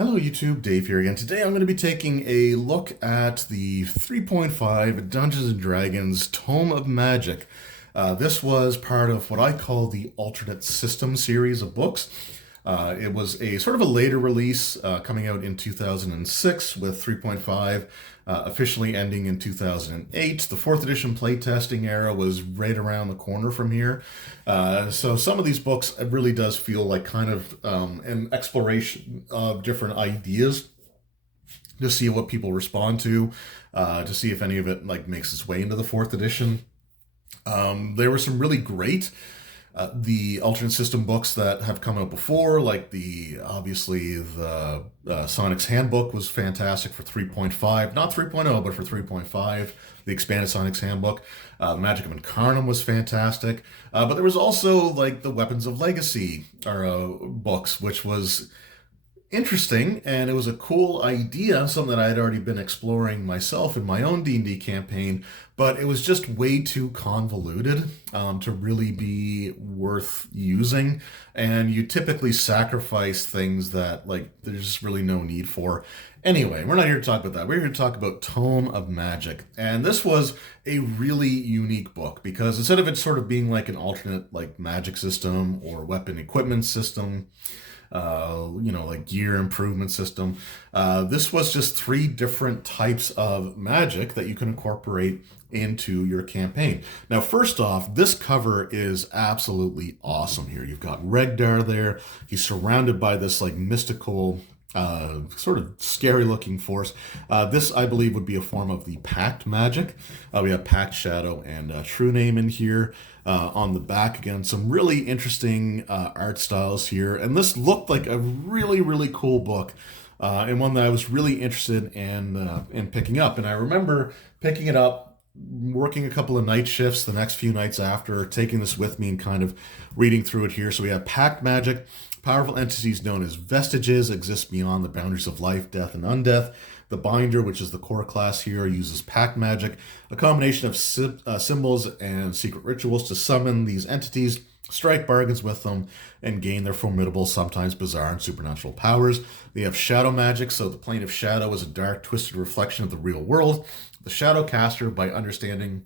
Hello YouTube, Dave here again. Today I'm going to be taking a look at the 3.5 Dungeons & Dragons Tome of Magic. This was part of what I call the Alternate System series of books. It was a sort of a later release coming out in 2006 with 3.5 officially ending in 2008. The 4th edition playtesting era was right around the corner from here. So some of these books, it really does feel like kind of an exploration of different ideas to see what people respond to see if any of it like makes its way into the 4th edition. There were some really great the alternate system books that have come out before, like obviously the Sonic's Handbook was fantastic for 3.5, not 3.0, but for 3.5. The expanded Sonic's Handbook, Magic and Truename was fantastic, but there was also like the Weapons of Legacy books, which was interesting, and it was a cool idea, something that I had already been exploring myself in my own D&D campaign, but it was just way too convoluted to really be worth using, and you typically sacrifice things that like there's just really no need for. Anyway, we're not here to talk about that. We're here to talk about Tome of Magic, and this was a really unique book because instead of it sort of being like an alternate like magic system or weapon equipment system, like gear improvement system. This was just 3 different types of magic that you can incorporate into your campaign. Now, first off, this cover is absolutely awesome here. You've got Regdar there. He's surrounded by this like mystical sort of scary looking force. This, I believe, would be a form of the Pact Magic. We have Pact Shadow and Truename in here. On the back, again, some really interesting art styles here. And this looked like a really, really cool book. And one that I was really interested in picking up. And I remember picking it up, working a couple of night shifts the next few nights after, taking this with me and kind of reading through it here. So we have Pact Magic. Powerful entities known as vestiges exist beyond the boundaries of life, death, and undeath. The Binder, which is the core class here, uses Pact Magic, a combination of symbols and secret rituals to summon these entities, strike bargains with them, and gain their formidable, sometimes bizarre and supernatural powers. They have Shadow Magic, so the plane of shadow is a dark, twisted reflection of the real world. The Shadow Caster, by understanding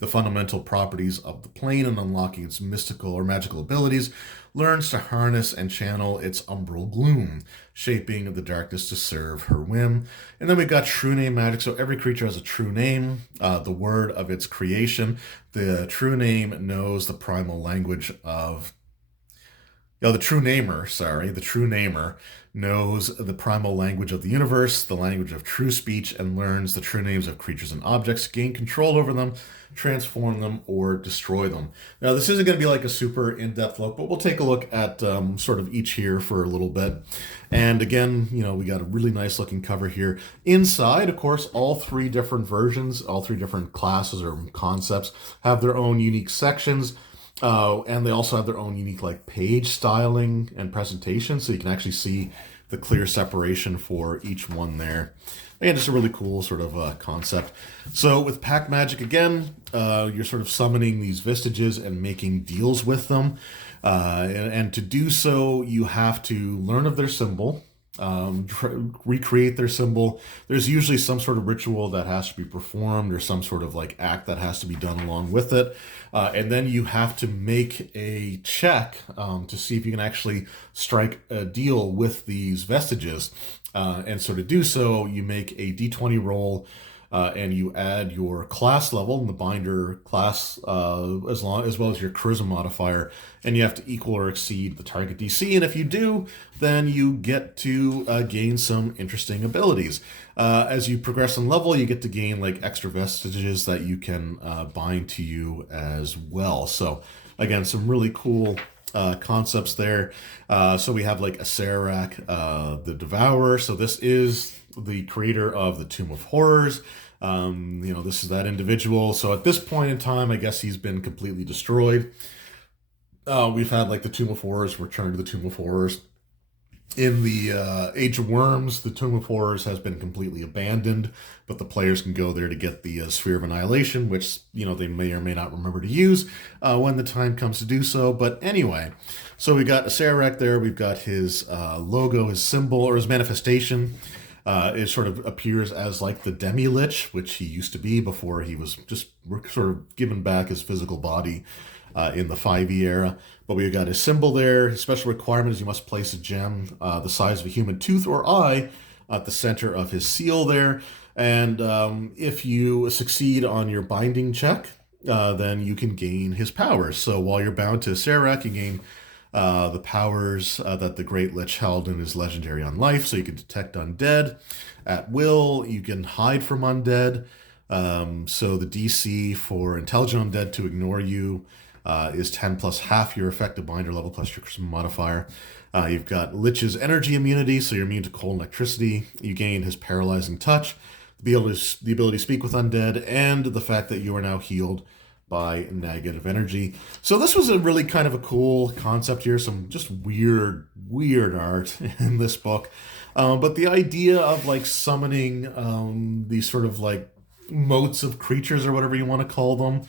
the fundamental properties of the plane and unlocking its mystical or magical abilities, learns to harness and channel its umbral gloom, shaping the darkness to serve her whim. And then we've got true name magic. So every creature has a true name, the word of its creation. The true name knows the primal language of the true namer knows the primal language of the universe, the language of true speech, and learns the true names of creatures and objects, gain control over them, transform them, or destroy them. Now, this isn't going to be like a super in-depth look, but we'll take a look at sort of each here for a little bit. And again, we got a really nice looking cover here. Inside, of course, all 3 different versions, all 3 different classes or concepts have their own unique sections. And they also have their own unique like page styling and presentation, so you can actually see the clear separation for each one there. Again, just a really cool sort of concept. So with Pact Magic, again, you're sort of summoning these vestiges and making deals with them. And to do so, you have to learn of their symbol, recreate their symbol. There's usually some sort of ritual that has to be performed or some sort of like act that has to be done along with it. And then you have to make a check to see if you can actually strike a deal with these vestiges. And so to do so, you make a d20 roll and you add your class level in the Binder class as well as your charisma modifier, and you have to equal or exceed the target DC. And if you do, then you get to gain some interesting abilities. As you progress in level, you get to gain like extra vestiges that you can bind to you as well. So again, some really cool concepts there. So we have like Acerak, the Devourer. So this is the creator of the Tomb of Horrors. This is that individual. So at this point in time, I guess he's been completely destroyed. We've had like the Tomb of Horrors, Return to the Tomb of Horrors. In the Age of Worms, the Tomb of Horrors has been completely abandoned, but the players can go there to get the Sphere of Annihilation, which, they may or may not remember to use when the time comes to do so. But anyway, so we got Acererak there. We've got his logo, his symbol, or his manifestation. It sort of appears as like the Demi-Lich, which he used to be before he was just sort of given back his physical body in the 5e era. But we've got his symbol there. His special requirement is you must place a gem the size of a human tooth or eye at the center of his seal there. And if you succeed on your binding check, then you can gain his powers. So while you're bound to Acererak, you gain the powers that the Great Lich held in his legendary on life. So you can detect undead at will. You can hide from undead. So the DC for intelligent undead to ignore you is 10 plus half your effective binder level plus your charisma modifier. You've got Lich's energy immunity, so you're immune to cold and electricity. You gain his paralyzing touch, the ability to speak with undead, and the fact that you are now healed by negative energy. So this was a really kind of a cool concept here. Some just weird art in this book. But the idea of like summoning these sort of like motes of creatures or whatever you want to call them,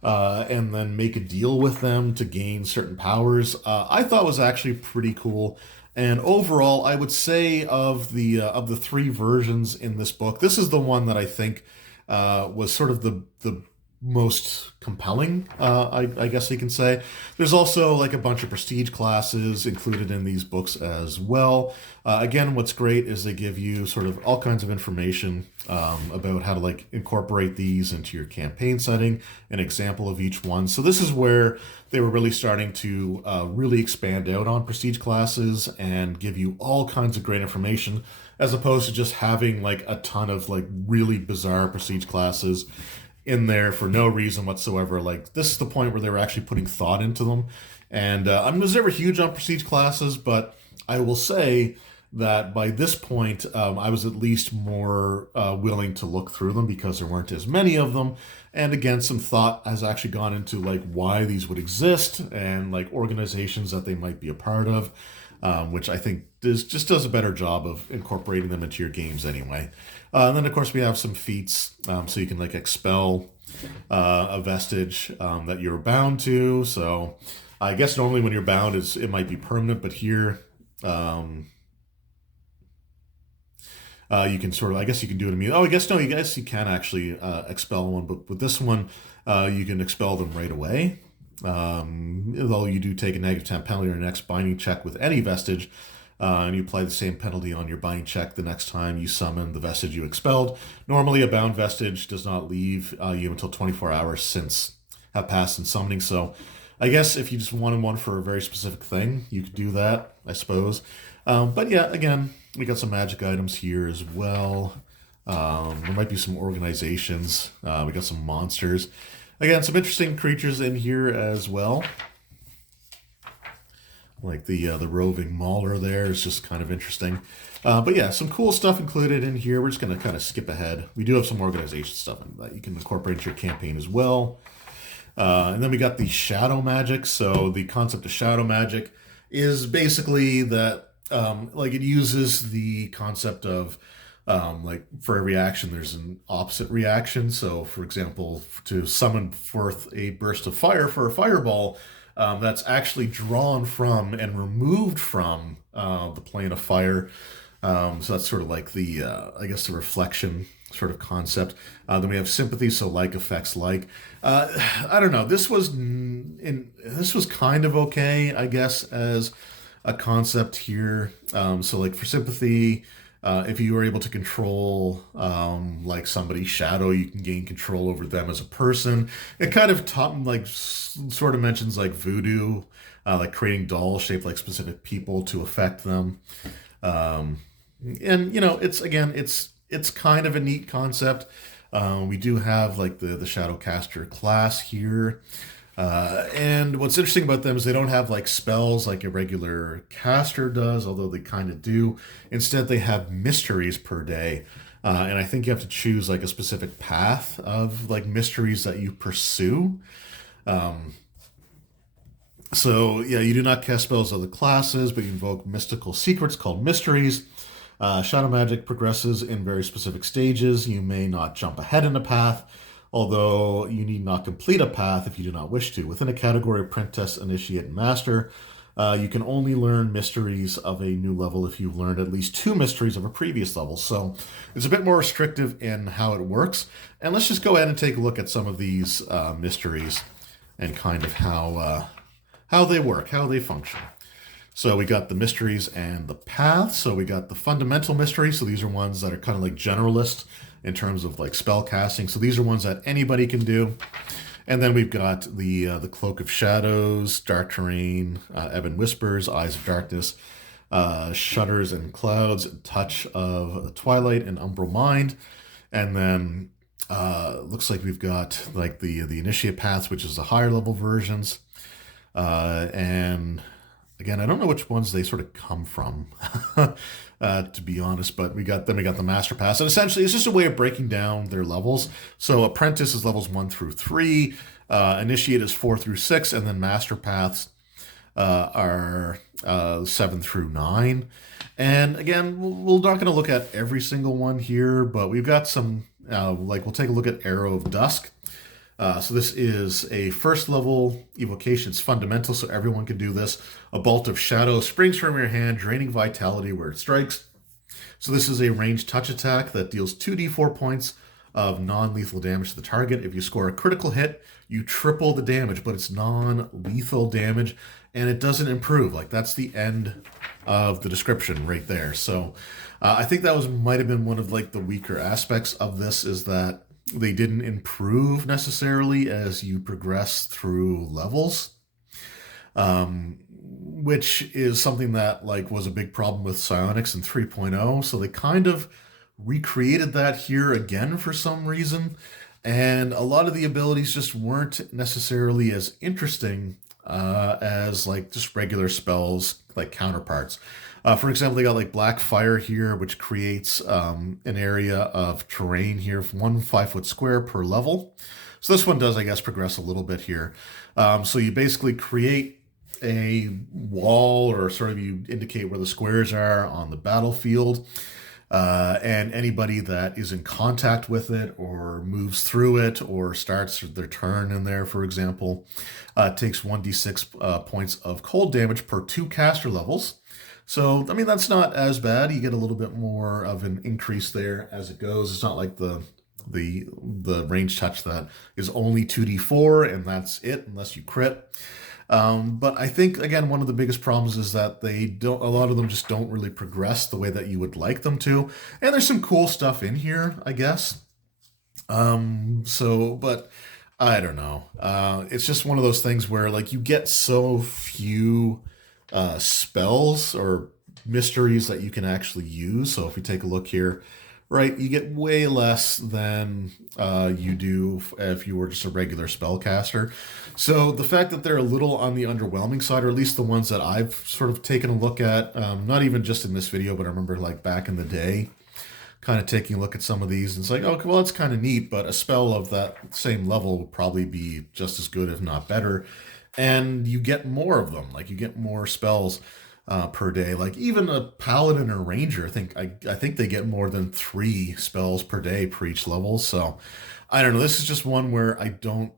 and then make a deal with them to gain certain powers, I thought was actually pretty cool. And overall, I would say of the three versions in this book, this is the one that I think was sort of the most compelling, I guess you can say. There's also like a bunch of prestige classes included in these books as well. Again, what's great is they give you sort of all kinds of information about how to like incorporate these into your campaign setting, an example of each one. So this is where they were really starting to really expand out on prestige classes and give you all kinds of great information, as opposed to just having like a ton of like really bizarre prestige classes in there for no reason whatsoever. Like, this is the point where they were actually putting thought into them. And I was never huge on prestige classes, but I will say that by this point, I was at least more willing to look through them because there weren't as many of them. And again, some thought has actually gone into like why these would exist and like organizations that they might be a part of, which I think just does a better job of incorporating them into your games anyway. And then, of course, we have some feats, so you can like expel a vestige that you're bound to. So I guess normally when you're bound, it might be permanent, but here you can sort of, I guess you can do it immediately. Oh, I guess no, you can actually expel one, but with this one, you can expel them right away. Although you do take a negative 10 penalty on your next binding check with any vestige, and you apply the same penalty on your binding check the next time you summon the vestige you expelled. Normally, a bound vestige does not leave you until 24 hours have passed since summoning. So I guess if you just wanted one for a very specific thing, you could do that, I suppose. But yeah, again, we got some magic items here as well. There might be some organizations. We got some monsters. Again, some interesting creatures in here as well. Like the roving mauler there is just kind of interesting. But yeah, some cool stuff included in here. We're just going to kind of skip ahead. We do have some organization stuff that you can incorporate into your campaign as well. And then we got the shadow magic. So the concept of shadow magic is basically that like it uses the concept of like for every action, there's an opposite reaction. So for example, to summon forth a burst of fire for a fireball, that's actually drawn from and removed from the plane of fire. So that's sort of like the, I guess, the reflection sort of concept. Then we have sympathy, so like affects like. I don't know. This was kind of okay, I guess, as a concept here. So like for sympathy, if you were able to control like somebody's shadow, you can gain control over them as a person. It kind of sort of mentions like voodoo, like creating dolls shaped like specific people to affect them. And it's kind of a neat concept. We do have like the Shadowcaster class here. And what's interesting about them is they don't have like spells like a regular caster does, although they kind of do. Instead, they have mysteries per day. And I think you have to choose like a specific path of like mysteries that you pursue. So yeah, you do not cast spells of the classes, but you invoke mystical secrets called mysteries. Shadow magic progresses in very specific stages. You may not jump ahead in a path, although you need not complete a path if you do not wish to. Within a category Apprentice, Initiate, and Master, you can only learn mysteries of a new level if you've learned at least 2 mysteries of a previous level. So it's a bit more restrictive in how it works. And let's just go ahead and take a look at some of these mysteries and kind of how they work, how they function. So we got the mysteries and the paths. So we got the fundamental mysteries. So these are ones that are kind of like generalist in terms of like spell casting. So these are ones that anybody can do. And then we've got the Cloak of Shadows, Dark Terrain, Ebon Whispers, Eyes of Darkness, Shudders and Clouds, Touch of Twilight, and Umbral Mind. And then looks like we've got like the Initiate Paths, which is the higher level versions. And again, I don't know which ones they sort of come from, to be honest. But we got the Master Pass, and essentially it's just a way of breaking down their levels. So Apprentice is levels 1 through 3, Initiate is 4 through 6, and then Master Paths are 7 through 9. And again, we're not going to look at every single one here, but we've got some. We'll take a look at Arrow of Dusk. So this is a first level evocation. It's fundamental, so everyone can do this. A bolt of shadow springs from your hand, draining vitality where it strikes. So this is a ranged touch attack that deals 2d4 points of non-lethal damage to the target. If you score a critical hit, you triple the damage, but it's non-lethal damage, and it doesn't improve. Like, that's the end of the description right there. So I think that might have been one of like the weaker aspects of this, is that they didn't improve necessarily as you progress through levels, which is something that like was a big problem with psionics in 3.0. So they kind of recreated that here again for some reason, and a lot of the abilities just weren't necessarily as interesting as like just regular spells like counterparts. For example, they got like Black Fire here, which creates an area of terrain here, 1 5-foot square per level. So this one does, I guess, progress a little bit here. So you basically create a wall, or sort of you indicate where the squares are on the battlefield. And anybody that is in contact with it or moves through it or starts their turn in there, for example, takes 1d6 points of cold damage per 2 caster levels. So, I mean, that's not as bad. You get a little bit more of an increase there as it goes. It's not like the range touch that is only 2d4 and that's it, unless you crit. But I think, again, one of the biggest problems is that a lot of them just don't really progress the way that you would like them to. And there's some cool stuff in here, I guess. But I don't know. It's just one of those things where like you get so few spells or mysteries that you can actually use. So if we take a look here, right, you get way less than you do if you were just a regular spellcaster. So the fact that they're a little on the underwhelming side, or at least the ones that I've sort of taken a look at, not even just in this video, but I remember like back in the day, kind of taking a look at some of these, and it's like, okay, well, it's kind of neat, but a spell of that same level would probably be just as good, if not better. And you get more of them, like you get more spells per day. Like even a paladin or ranger, I think they get more than 3 spells per day per each level. So I don't know. This is just one where I don't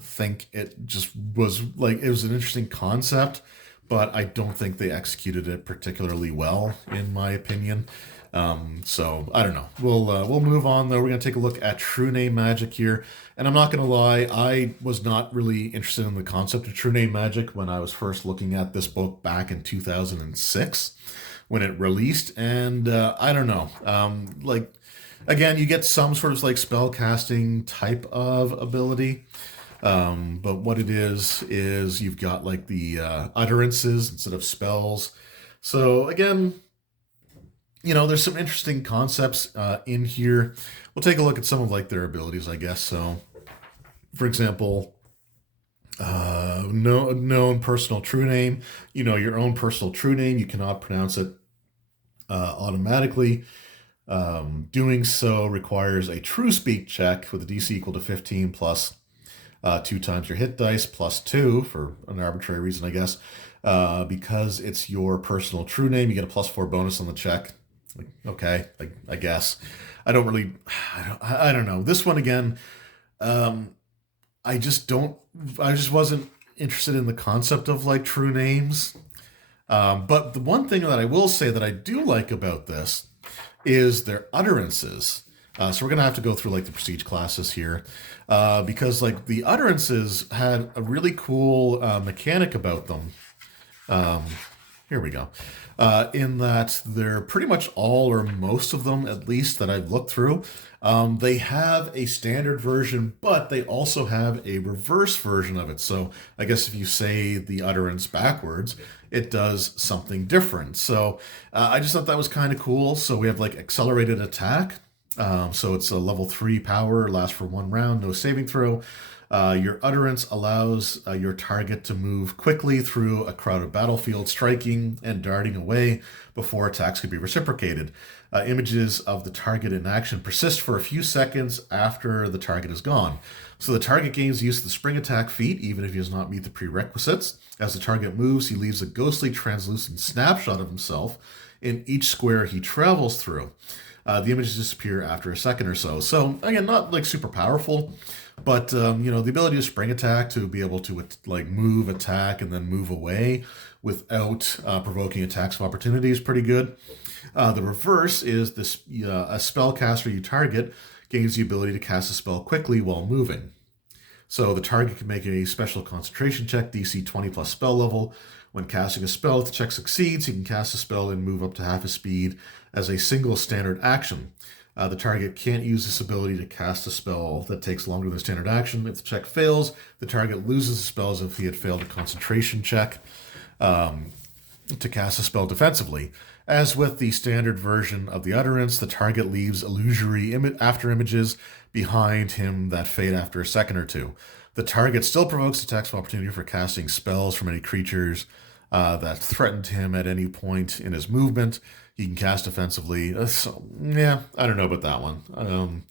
think it just was like, it was an interesting concept, but I don't think they executed it particularly well, in my opinion. So I don't know. We'll move on though. We're gonna take a look at Truename Magic here, and I'm not gonna lie, I was not really interested in the concept of Truename Magic when I was first looking at this book back in 2006 when it released, and I don't know. Like again, you get some sort of like spell casting type of ability. But what it is you've got like the utterances instead of spells. So again, there's some interesting concepts in here. We'll take a look at some of like their abilities, I guess. So, for example, known personal true name. Your own personal true name. You cannot pronounce it automatically. Doing so requires a true speak check with a DC equal to 15 plus 2 times your hit dice plus 2 for an arbitrary reason, I guess. Because it's your personal true name, you get a +4 bonus on the check. Like, okay, I guess. I don't really, I don't know. This one again, I just wasn't interested in the concept of like true names. But the one thing that I will say that I do like about this is their utterances. So we're going to have to go through like the prestige classes here because like the utterances had a really cool mechanic about them. Here we go. In that they're pretty much all or most of them, at least that I've looked through, they have a standard version, but they also have a reverse version of it. So I guess if you say the utterance backwards, it does something different. So I just thought that was kind of cool. So we have like accelerated attack. So it's a level 3 power, lasts for 1 round, no saving throw. Your utterance allows your target to move quickly through a crowded battlefield, striking and darting away before attacks can be reciprocated. Images of the target in action persist for a few seconds after the target is gone. So the target gains use of the spring attack feat, even if he does not meet the prerequisites. As the target moves, he leaves a ghostly, translucent snapshot of himself in each square he travels through. The images disappear after a second or so. So again, not like super powerful, but the ability to spring attack, to be able to like move, attack, and then move away without provoking attacks of opportunity is pretty good. The reverse is this: a spellcaster you target gains the ability to cast a spell quickly while moving. So the target can make a special concentration check, DC 20 plus spell level. When casting a spell, if the check succeeds, he can cast a spell and move up to half his speed as a single standard action. The target can't use this ability to cast a spell that takes longer than standard action. If the check fails, the target loses the spell as if he had failed a concentration check to cast a spell defensively. As with the standard version of the utterance, the target leaves illusory after images behind him that fade after a second or two. The target still provokes attacks of opportunity for casting spells from any creatures that threatened him at any point in his movement. He can cast offensively. So, yeah, I don't know about that one.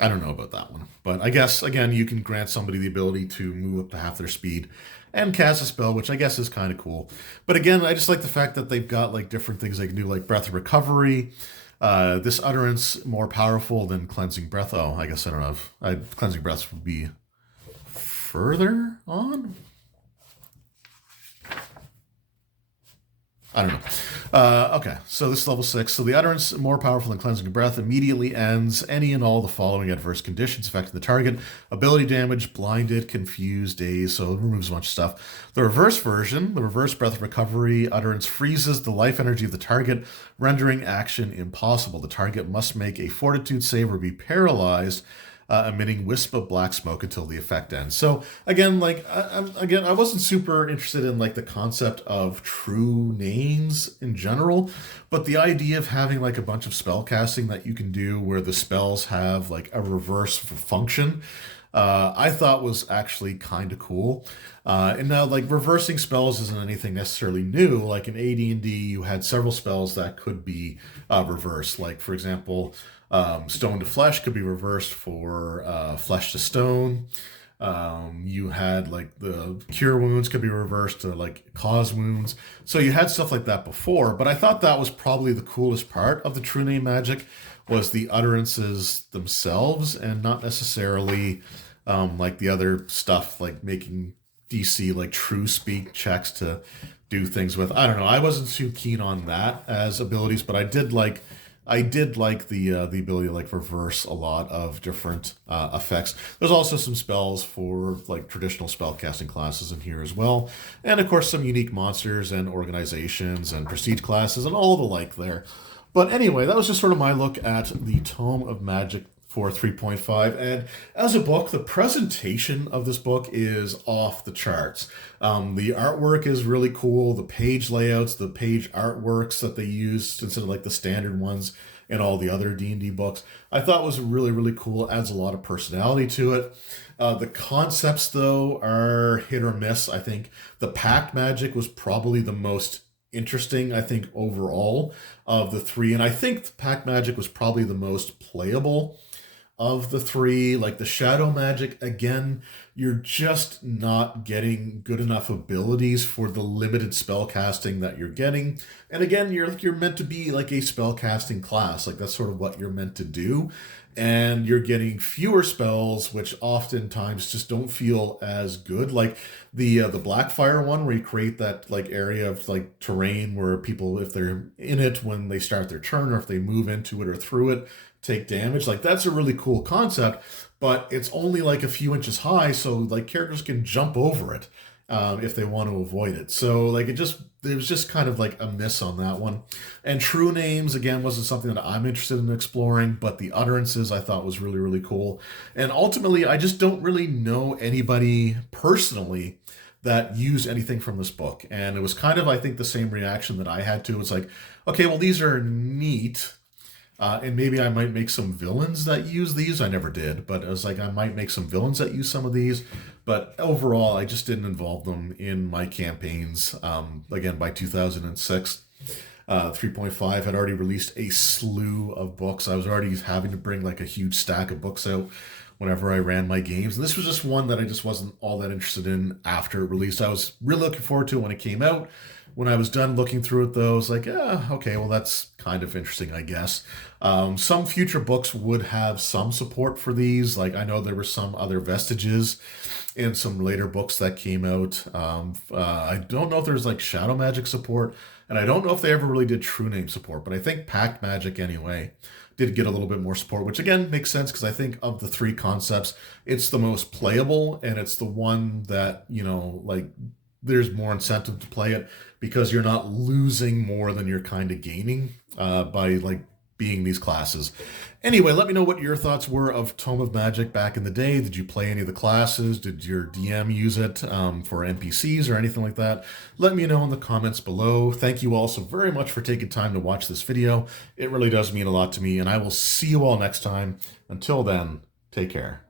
I don't know about that one. But I guess, again, you can grant somebody the ability to move up to half their speed and cast a spell, which I guess is kind of cool. But again, I just like the fact that they've got like different things they can do, like Breath of Recovery. This utterance more powerful than Cleansing Breath. Oh, I guess I don't know if Cleansing Breath would be further on. I don't know. Okay, so this is level 6. So the utterance, more powerful than Cleansing Breath, immediately ends any and all the following adverse conditions affecting the target: ability damage, blinded, confused, dazed, so it removes a bunch of stuff. The reverse version, the reverse Breath of Recovery utterance, freezes the life energy of the target, rendering action impossible. The target must make a fortitude save or be paralyzed, emitting wisp of black smoke until the effect ends. So again, I wasn't super interested in like the concept of true names in general, but the idea of having like a bunch of spell casting that you can do where the spells have like a reverse function, I thought was actually kind of cool. And now, like, reversing spells isn't anything necessarily new. Like in AD&D, you had several spells that could be reversed. Like, for example, Stone to Flesh could be reversed for Flesh to Stone. You had like the Cure Wounds could be reversed to like Cause Wounds. So you had stuff like that before, but I thought that was probably the coolest part of the Truename Magic was the utterances themselves, and not necessarily like the other stuff like making DC like true speak checks to do things with. I don't know. I wasn't too keen on that as abilities, but I did like the ability to like reverse a lot of different effects. There's also some spells for like traditional spell casting classes in here as well, and of course some unique monsters and organizations and prestige classes and all the like there. But anyway, that was just sort of my look at the Tome of Magic for 3.5. And as a book, the presentation of this book is off the charts. The artwork is really cool. The page layouts, the page artworks that they used instead of like the standard ones in all the other D&D books, I thought was really, really cool. Adds a lot of personality to it. The concepts, though, are hit or miss, I think. The Pact Magic was probably the most interesting, I think, overall of the three. And I think Pact Magic was probably the most playable of the three. Like the Shadow Magic, again, you're just not getting good enough abilities for the limited spell casting that you're getting. And again, you're meant to be like a spell casting class. Like that's sort of what you're meant to do. And you're getting fewer spells, which oftentimes just don't feel as good. Like the Blackfire one, where you create that like area of like terrain where people, if they're in it when they start their turn, or if they move into it or through it, take damage. Like that's a really cool concept, but it's only like a few inches high, so like characters can jump over it if they want to avoid it. So like there was just kind of like a miss on that one. And True Names again wasn't something that I'm interested in exploring, but the utterances I thought was really, really cool. And ultimately, I just don't really know anybody personally that used anything from this book. And it was kind of, I think, the same reaction that I had to. It's like, okay, well, these are neat. And maybe I might make some villains that use these. I never did, but I was like, I might make some villains that use some of these. But overall, I just didn't involve them in my campaigns. Again, by 2006, 3.5 had already released a slew of books. I was already having to bring like a huge stack of books out whenever I ran my games. And this was just one that I just wasn't all that interested in after it released. I was really looking forward to it when it came out. When I was done looking through it, though, I was like, okay, well, that's kind of interesting, I guess. Some future books would have some support for these. Like, I know there were some other vestiges in some later books that came out. I don't know if there's like Shadow Magic support, and I don't know if they ever really did True Name support, but I think Pact Magic, anyway, did get a little bit more support, which again makes sense because I think of the three concepts, it's the most playable, and it's the one that, like, there's more incentive to play it because you're not losing more than you're kind of gaining by like being these classes. Anyway, let me know what your thoughts were of Tome of Magic back in the day. Did you play any of the classes? Did your DM use it for NPCs or anything like that? Let me know in the comments below. Thank you all so very much for taking time to watch this video. It really does mean a lot to me, and I will see you all next time. Until then, take care.